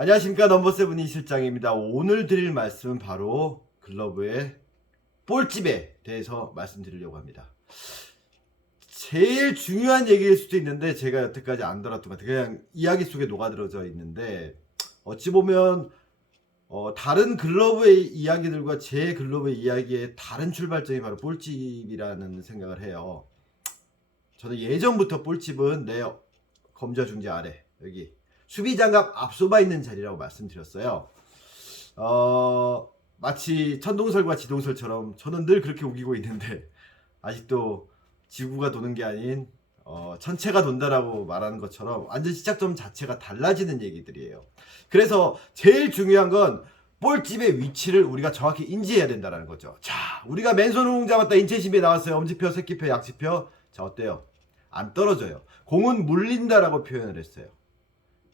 안녕하십니까, 넘버세븐이 실장입니다. 오늘 드릴 말씀은 바로 글러브의 볼집에 대해서 말씀드리려고 합니다. 제일 중요한 얘기일 수도 있는데 제가 여태까지 안 다뤘던 것 같아요. 그냥 이야기 속에 녹아들어져 있는데 어찌 보면 다른 글러브의 이야기들과 제 글러브의 이야기의 다른 출발점이 바로 볼집이라는 생각을 해요. 저는 예전부터 볼집은 내 검좌 중지 아래 여기 수비장갑 앞서봐 있는 자리라고 말씀드렸어요. 마치 천동설과 지동설처럼 저는 늘 그렇게 우기고 있는데 아직도 지구가 도는 게 아닌 천체가 돈다라고 말하는 것처럼 완전 시작점 자체가 달라지는 얘기들이에요. 그래서 제일 중요한 건 볼집의 위치를 우리가 정확히 인지해야 된다는 거죠. 자, 우리가 맨손 공 잡았다. 인체 신비에 나왔어요. 엄지표, 새끼표, 약지표. 자, 어때요? 안 떨어져요. 공은 물린다라고 표현을 했어요.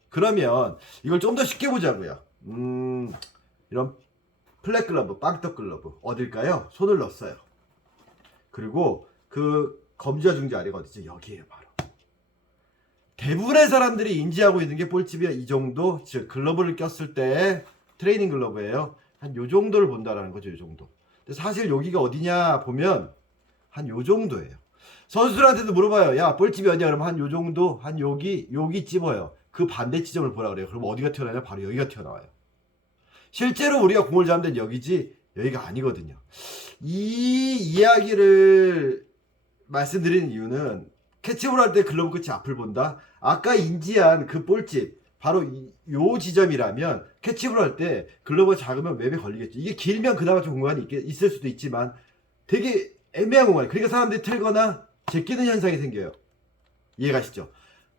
그러면 이걸 좀 더 쉽게 보자고요. 이런 플랫 글러브, 빵떡 글러브 어딜까요? 손을 넣었어요. 그리고 그 검지와 중지 아래가 어디지? 여기에요, 바로. 대부분의 사람들이 인지하고 있는 게 볼집이 이 정도, 즉 글러브를 꼈을 때 트레이닝 글러브예요. 한 요 정도를 본다라는 거죠, 요 정도. 근데 사실 여기가 어디냐 보면 한 요 정도예요. 선수들한테도 물어봐요. 야, 볼집이 어디냐? 그러면 한 요 정도, 한 여기 찝어요. 그 반대 지점을 보라 그래요. 그럼 어디가 튀어나와요? 바로 여기가 튀어나와요. 실제로 우리가 공을 잡는 데는 여기지 여기가 아니거든요. 이 이야기를 말씀드리는 이유는 캐치볼 할 때 글러브 끝이 앞을 본다. 아까 인지한 그 볼집 바로 요 지점이라면 캐치볼 할 때 글러브가 작으면 웹에 걸리겠죠. 이게 길면 그나마 좀 공간이 있을 수도 있지만 되게 애매한 공간. 그러니까 사람들이 틀거나 제끼는 현상이 생겨요. 이해가시죠?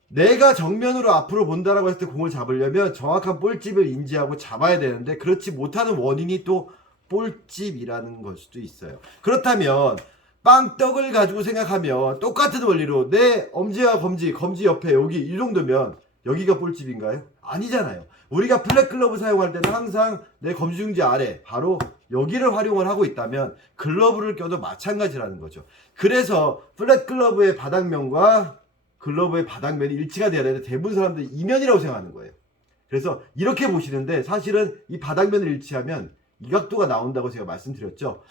내가 정면으로 앞으로 본다라고 했을 때 공을 잡으려면 정확한 볼집을 인지하고 잡아야 되는데 그렇지 못하는 원인이 또 볼집이라는 걸 수도 있어요. 그렇다면 빵떡을 가지고 생각하면 똑같은 원리로 내 엄지와 검지 옆에 여기 이 정도면 여기가 볼집인가요? 아니잖아요. 우리가 플랫 글러브 사용할 때는 항상 내 검지 중지 아래 바로 여기를 활용을 하고 있다면 글러브를 껴도 마찬가지라는 거죠. 그래서 플랫 글러브의 바닥면과 글러브의 바닥면이 일치가 돼야 되는데 대부분 사람들이 이면이라고 생각하는 거예요. 그래서 이렇게 보시는데 사실은 이 바닥면을 일치하면 이 각도가 나온다고 제가 말씀드렸죠.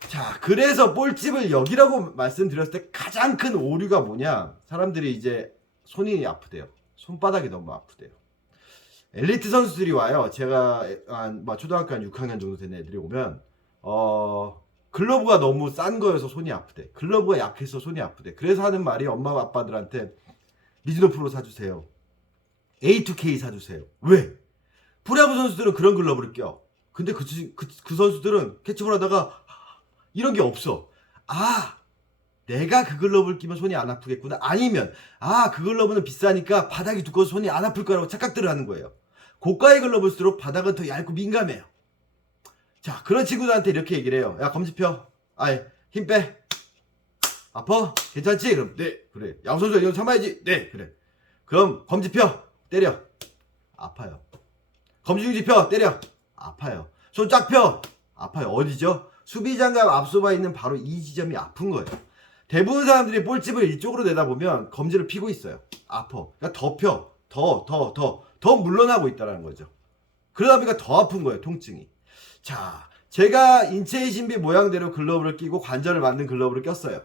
자, 그래서 볼집을 여기라고 말씀드렸을 때 가장 큰 오류가 뭐냐? 사람들이 이제 손이 아프대요. 손바닥이 너무 아프대요. 엘리트 선수들이 와요. 제가 초등학교 한 6학년 정도 된 애들이 오면 글러브가 너무 싼 거여서 손이 아프대. 글러브가 약해서 손이 아프대. 그래서 하는 말이 엄마 아빠들한테 미즈노 프로 사주세요. A2K 사주세요. 왜? 프로야구 선수들은 그런 글러브를 껴. 근데 그 선수들은 캐치볼 하다가 이런 게 없어. 아, 내가 그 글러브를 끼면 손이 안 아프겠구나. 아니면 그 글러브는 비싸니까 바닥이 두꺼워서 손이 안 아플 거라고 착각들을 하는 거예요. 고가의 글러브일수록 바닥은 더 얇고 민감해요. 자, 그런 친구들한테 이렇게 얘기를 해요. 야, 검지 펴. 힘 빼. 아파? 괜찮지? 그럼 네, 그래. 양선수 이거 참아야지. 네, 그래. 그럼 검지 펴. 때려. 아파요. 검지 중지 펴. 때려. 아파요. 손 쫙 펴. 아파요. 어디죠? 수비장갑 앞서봐 있는 바로 이 지점이 아픈 거예요. 대부분 사람들이 볼집을 이쪽으로 내다보면 검지를 피고 있어요. 아파. 그러니까 더 펴. 더 물러나고 있다는 거죠. 그러다 보니까 더 아픈 거예요. 통증이. 자, 제가 인체의 신비 모양대로 글러브를 끼고 관절을 만든 글러브를 꼈어요.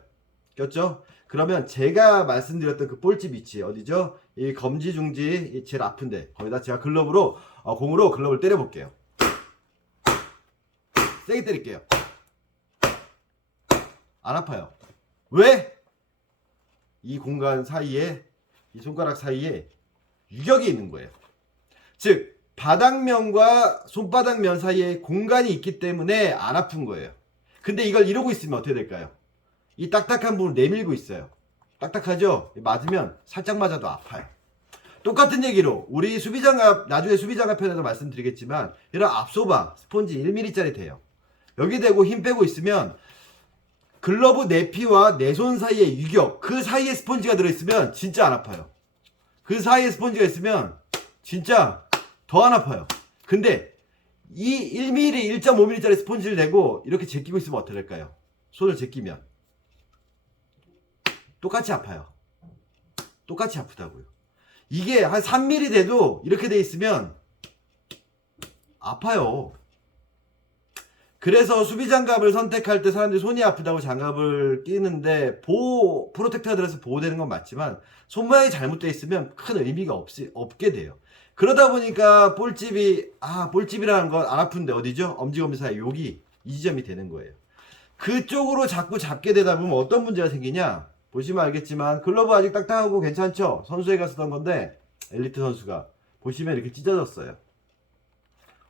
꼈죠? 그러면 제가 말씀드렸던 그 볼집 위치 어디죠? 이 검지 중지 제일 아픈데 거기다 제가 글러브로 공으로 글러브를 때려볼게요. 세게 때릴게요. 안 아파요. 왜? 이 공간 사이에 이 손가락 사이에 유격이 있는 거예요. 즉 바닥면과 손바닥면 사이에 공간이 있기 때문에 안 아픈 거예요. 근데 이걸 이러고 있으면 어떻게 될까요? 이 딱딱한 부분을 내밀고 있어요. 딱딱하죠? 맞으면 살짝 맞아도 아파요. 똑같은 얘기로 우리 수비장갑, 나중에 수비장갑 편에서 말씀드리겠지만 이런 앞소바 스폰지 1mm짜리 돼요. 여기 대고 힘 빼고 있으면 글러브 내피와 내 손 사이에 유격, 그 사이에 스펀지가 들어있으면 진짜 안 아파요. 그 사이에 스펀지가 있으면 진짜 더 안 아파요. 근데 이 1mm, 1.5mm짜리 스펀지를 대고 이렇게 제끼고 있으면 어떻게 될까요? 손을 제끼면 똑같이 아파요. 똑같이 아프다고요. 이게 한 3mm 돼도 이렇게 돼 있으면 아파요. 그래서 수비 장갑을 선택할 때 사람들이 손이 아프다고 장갑을 끼는데 프로텍터가 들어서 보호되는 건 맞지만 손 모양이 잘못되어 있으면 큰 의미가 없게 돼요. 그러다 보니까 볼집이라는 건 안 아픈데 어디죠? 엄지검지 사이 여기 이 지점이 되는 거예요. 그쪽으로 자꾸 잡게 되다 보면 어떤 문제가 생기냐? 보시면 알겠지만 글러브 아직 딱딱하고 괜찮죠? 선수회가 쓰던 건데 엘리트 선수가 보시면 이렇게 찢어졌어요.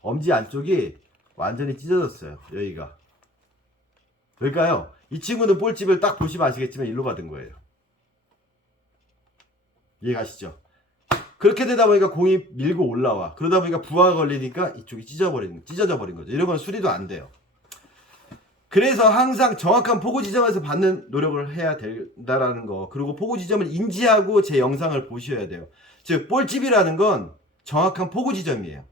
엄지 안쪽이 완전히 찢어졌어요. 여기가. 왜일까요? 이 친구는 볼집을 딱 보시면 아시겠지만 일로 받은 거예요. 이해가시죠? 그렇게 되다 보니까 공이 밀고 올라와. 그러다 보니까 부하가 걸리니까 이쪽이 찢어져 버린 거죠. 이런 건 수리도 안 돼요. 그래서 항상 정확한 포구 지점에서 받는 노력을 해야 된다라는 거. 그리고 포구 지점을 인지하고 제 영상을 보셔야 돼요. 즉 볼집이라는 건 정확한 포구 지점이에요.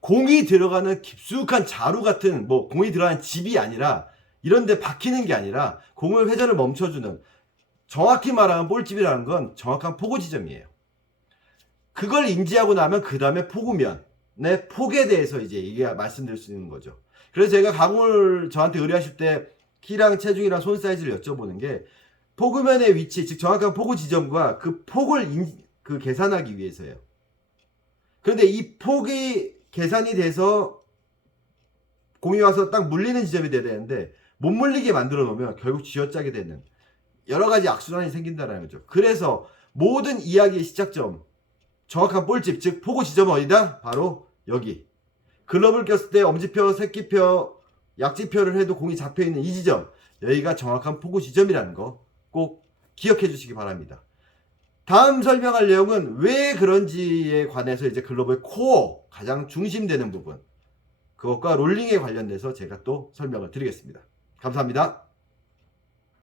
공이 들어가는 깊숙한 자루 같은 공이 들어가는 집이 아니라 이런 데 박히는 게 아니라 공을 회전을 멈춰주는, 정확히 말하면 볼집이라는 건 정확한 포구 지점이에요. 그걸 인지하고 나면 그 다음에 포구면의 폭에 대해서 이제 말씀드릴 수 있는 거죠. 그래서 제가 가공을 저한테 의뢰하실 때 키랑 체중이랑 손 사이즈를 여쭤보는 게 포구면의 위치, 즉 정확한 포구 지점과 그 폭을 계산하기 위해서예요. 그런데 이 폭이 계산이 돼서 공이 와서 딱 물리는 지점이 돼야 되는데 못 물리게 만들어 놓으면 결국 쥐어짜게 되는 여러 가지 악순환이 생긴다는 거죠. 그래서 모든 이야기의 시작점, 정확한 볼집, 즉 포구 지점은 어디다? 바로 여기. 글러브를 꼈을 때 엄지표, 새끼표, 약지표를 해도 공이 잡혀있는 이 지점, 여기가 정확한 포구 지점이라는 거 꼭 기억해 주시기 바랍니다. 다음 설명할 내용은 왜 그런지에 관해서 이제 글러브의 코어, 가장 중심되는 부분, 그것과 롤링에 관련돼서 제가 또 설명을 드리겠습니다. 감사합니다.